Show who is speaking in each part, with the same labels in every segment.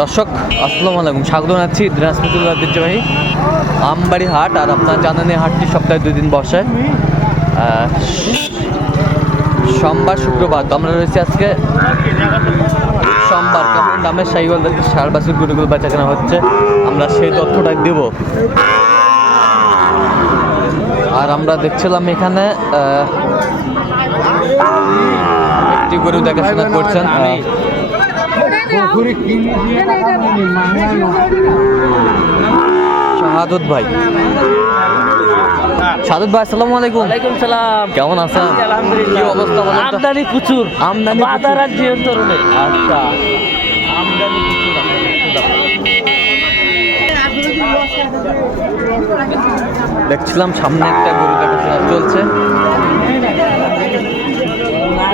Speaker 1: দর্শক, আসসালামু আলাইকুম। স্বাগত জানাচ্ছি দিনাজপুর ঐতিহ্যবাহী আমবাড়ি হাট। আর আপনার জানেন এই হাটটি সপ্তাহে দুই দিন বসে। সোমবার, শুক্রবার। তো আমরা রয়েছি আজকে সোমবার। কেমন দামের সাইকেল সার বাসুর গুরুগুলো বেচা কেনা হচ্ছে? আমরা সেই তথ্যটাই দেব। আর আমরা দেখছিলাম এখানে একটি গরু দেখাশোনা করছেন শাহাদত ভাই। শাহাদত ভাই আসসালামু আলাইকুম।
Speaker 2: ওয়ালাইকুম সালাম।
Speaker 1: কেমন আছেন?
Speaker 2: আলহামদুলিল্লাহ।
Speaker 1: কি অবস্থা বলেন
Speaker 2: আমদানি প্রচুর।
Speaker 1: আমদানি
Speaker 2: বাজার আর নিয়ন্ত্রণে
Speaker 1: আচ্ছা। আমদানি প্রচুর দেখছিলাম সামনে একটা গরু দেখাশোনা চলছে।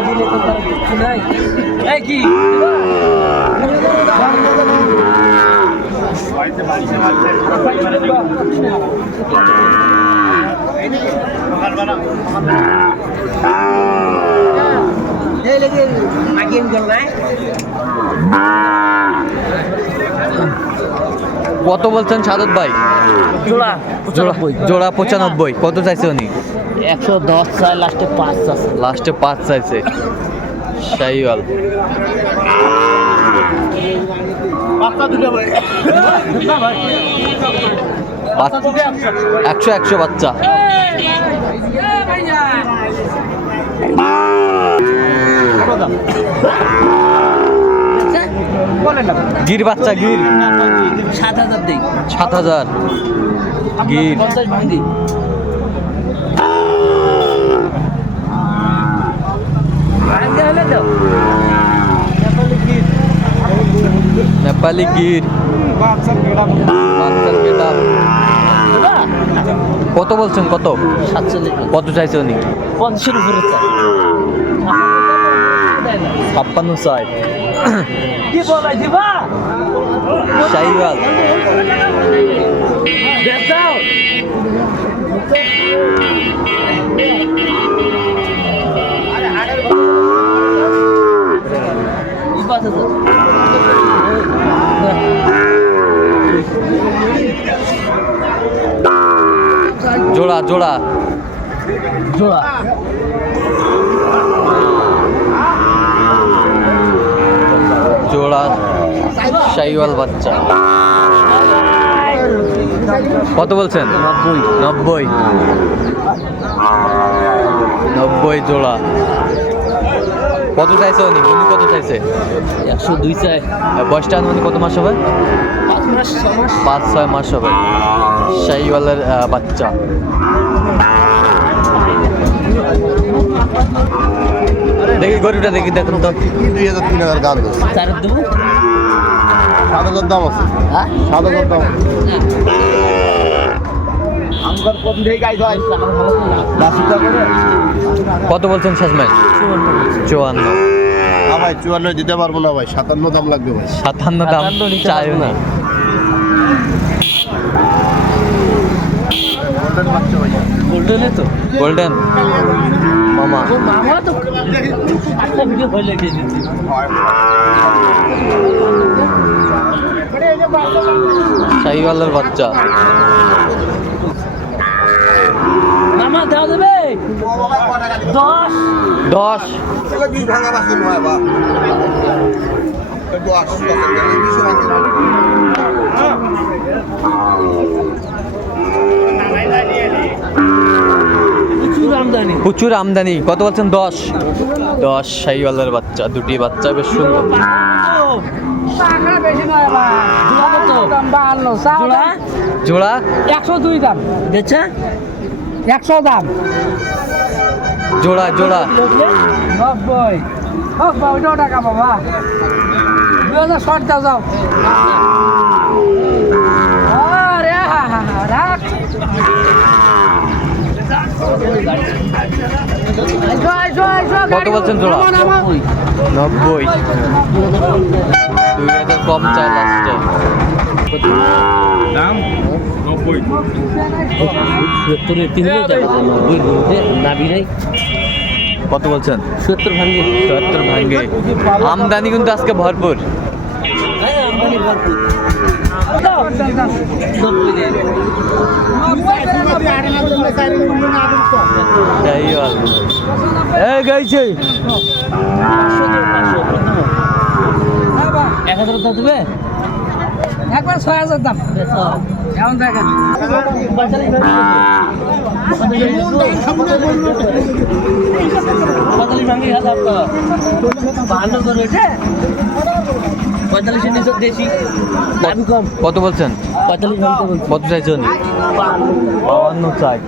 Speaker 2: দিলে তো তার কিছু নাই। এই কি?
Speaker 1: কত বলছেন শাহাদত ভাই?
Speaker 2: জোড়া
Speaker 1: জোড়া জোড়া পঁচানব্বই। কত চাইছে উনি?
Speaker 2: একশো দশ চাই লাস্টে পাঁচ আছে
Speaker 1: লাস্টে পাঁচ চাইছে। শাহিওয়াল। বাচ্চা একশো। একশো বাচ্চা। গির বাচ্চা গির।
Speaker 2: সাত হাজার দিই।
Speaker 1: সাত হাজার। গির। নেপালি গির। বাচ্চার গেটা কত বলছেন কত?
Speaker 2: সাতচল্লিশ
Speaker 1: কত চাইছে উনি?
Speaker 2: পঞ্চাশের উপরে চাই।
Speaker 1: ছাপ্পান্ন চাই। শাহিওয়াল
Speaker 2: দেখাও পাঁচ হাজার
Speaker 1: জোড়া জোড়া
Speaker 2: জোড়া
Speaker 1: জোড়া শাইওয়াল বাচ্চা। কত বলছেন? নব্বই। নব্বই। নব্বই জোড়া। কত চাইছে উনি? উনি কত চাইছে?
Speaker 2: একশো দুই চাই।
Speaker 1: বয়সটা উনি কত মাস হবে?
Speaker 2: পাঁচ
Speaker 1: ছয় মাস হবে। শাহিওয়ালের বাচ্চা। দেখি গরুটা দেখি দেখুন তো।
Speaker 3: দুই হাজার তিন হাজার গান
Speaker 2: দেবো
Speaker 3: সাত হাজার দাম আছে।
Speaker 2: হ্যাঁ?
Speaker 3: সাত হাজার দাম
Speaker 1: কত বলছেন শেষমেশ চুয়ান্ন।
Speaker 3: না ভাই চুয়ান্ন দিতে পারব না ভাই সাতান্ন দাম লাগবে ভাই।
Speaker 1: সাতান্ন দাম
Speaker 2: সাতান্ন নিতে
Speaker 1: চাই
Speaker 2: পারব
Speaker 1: না
Speaker 2: না। গোল্ডেনে তো।
Speaker 1: গোল্ডেন মামা।
Speaker 2: মামা তো। একটা ভিডিও হয়ে লেগে
Speaker 1: শাহিওয়ালের বাচ্চা।
Speaker 2: মামা দেওয়া দেবে দশ।
Speaker 1: দশ।
Speaker 2: প্রচুর আমদানি
Speaker 1: প্রচুর আমদানি। কত বলছেন দশ। দশ শাহিওয়ালের বাচ্চা দুটি বাচ্চা বেশ সুন্দর।
Speaker 2: জোড়া
Speaker 4: একশো দুই দাম।
Speaker 2: দেখছে
Speaker 4: একশো দাম।
Speaker 1: জোড়া জোড়া।
Speaker 4: নব্বই। ওইটাও টাকা বাবা। দুই হাজার ষাট দাও যাও। রাখ।
Speaker 1: কত বলছেন জোড়া? নব্বই। দুই হাজার কম চাই লাস্টে
Speaker 2: সত্তরের তিন নব্বই মধ্যে নাবি নাই।
Speaker 1: কত বলছেন?
Speaker 2: সত্তর ভাঙ্গে
Speaker 1: সত্তর ভাঙ্গে আমদানি কিন্তু আজকে ভরপুর। এ গাইছে।
Speaker 2: এক হাজার দেবে
Speaker 4: একবার ছয় হাজার দাম
Speaker 2: বাহান্ন করে ওইটা পঁয়তাল্লিশের নিচে দেশি দাবি কম।
Speaker 1: কত বলছেন?
Speaker 2: পঁয়তাল্লিশ
Speaker 1: কত চাইছেন? বাউান্ন চাই।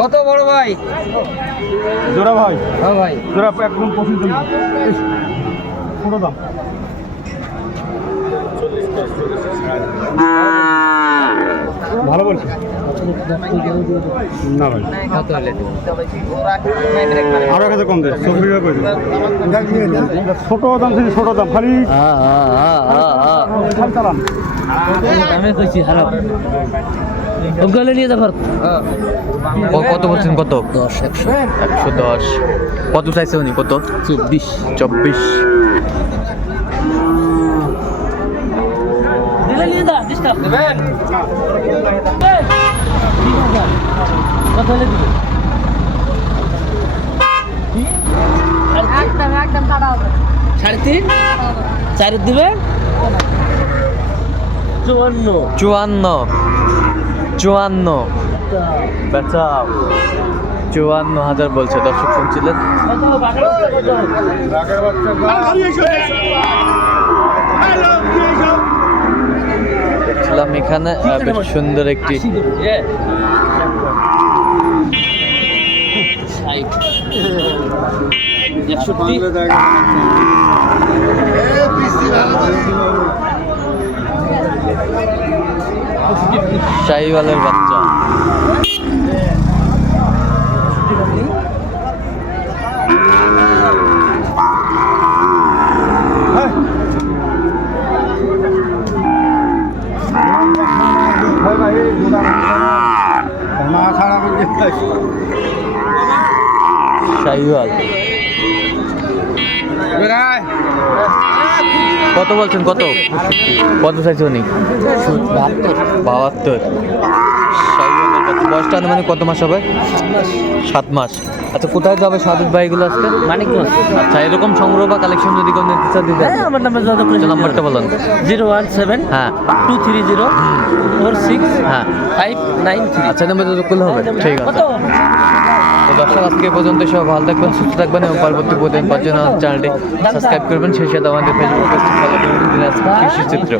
Speaker 4: কত বড় ভাই?
Speaker 3: জোড়া ভাই।
Speaker 4: হ্যাঁ ভাই।
Speaker 3: জোড়া একদম পছন্দ ছোট দাম। ভালো বলছি? না ভাই।
Speaker 4: কত
Speaker 3: আরও কাছে কম দে চব্বিশ টাকা ছোট দাম ছিল ছোট দাম খালি
Speaker 2: হ্যাঁ হ্যাঁ হ্যাঁ হ্যাঁ হ্যাঁ।
Speaker 3: খালি চালান
Speaker 2: আমি কইছি খারাপ ওগুলো নিয়ে যাবার
Speaker 1: কত বলছেন কত?
Speaker 2: দশ একশো।
Speaker 1: একশো দশ। কত চাইছে উনি? কত?
Speaker 2: চব্বিশ।
Speaker 1: চব্বিশ
Speaker 2: দিলে নিয়ে যা ডিস্টার্ব দেবেন কত হলে দিবে
Speaker 4: একদম একদম কাটা হবে
Speaker 2: সাড়ে তিন? চারের দিবে? চুয়ান্ন।
Speaker 1: চুয়ান্ন। চুয়ান্ন। বেচাও চুয়ান্ন হাজার বলছে। দর্শক শুনছিলেন? এখানে বেশ সুন্দর একটি শাহিওয়ালের বাচ্চা। শাহিওয়াল কত বলছেন কত? কত চাইছে উনি? বাহাত্তর। বয়সটা মানে কত মাস হবে? সাত মাস। আচ্ছা কোথায় যাবে সাদুক ভাইগুলো আজকে?
Speaker 2: মানিকগঞ্জ।
Speaker 1: আচ্ছা এরকম সংগ্রহ বা কালেকশন যদি কোনো চান দিতে
Speaker 2: হ্যাঁ আমার নাম্বার যত
Speaker 1: আচ্ছা, নাম্বারটা বলুন।
Speaker 2: জিরো ওয়ান সেভেন
Speaker 1: হ্যাঁ।
Speaker 2: Two three zero four six
Speaker 1: হ্যাঁ।
Speaker 2: Five nine three.
Speaker 1: আচ্ছা নাম্বার যত করলে হবে। ঠিক আছে। দর্শক, আজকে পর্যন্ত সব ভালো থাকবেন, সুস্থ থাকবেন এবং পরবর্তী প্রতিদিন পাঁচজন চ্যানেলটি সাবস্ক্রাইব করবেন। সেই সাথে আমাদের ফেসবুক কৃষি চিত্র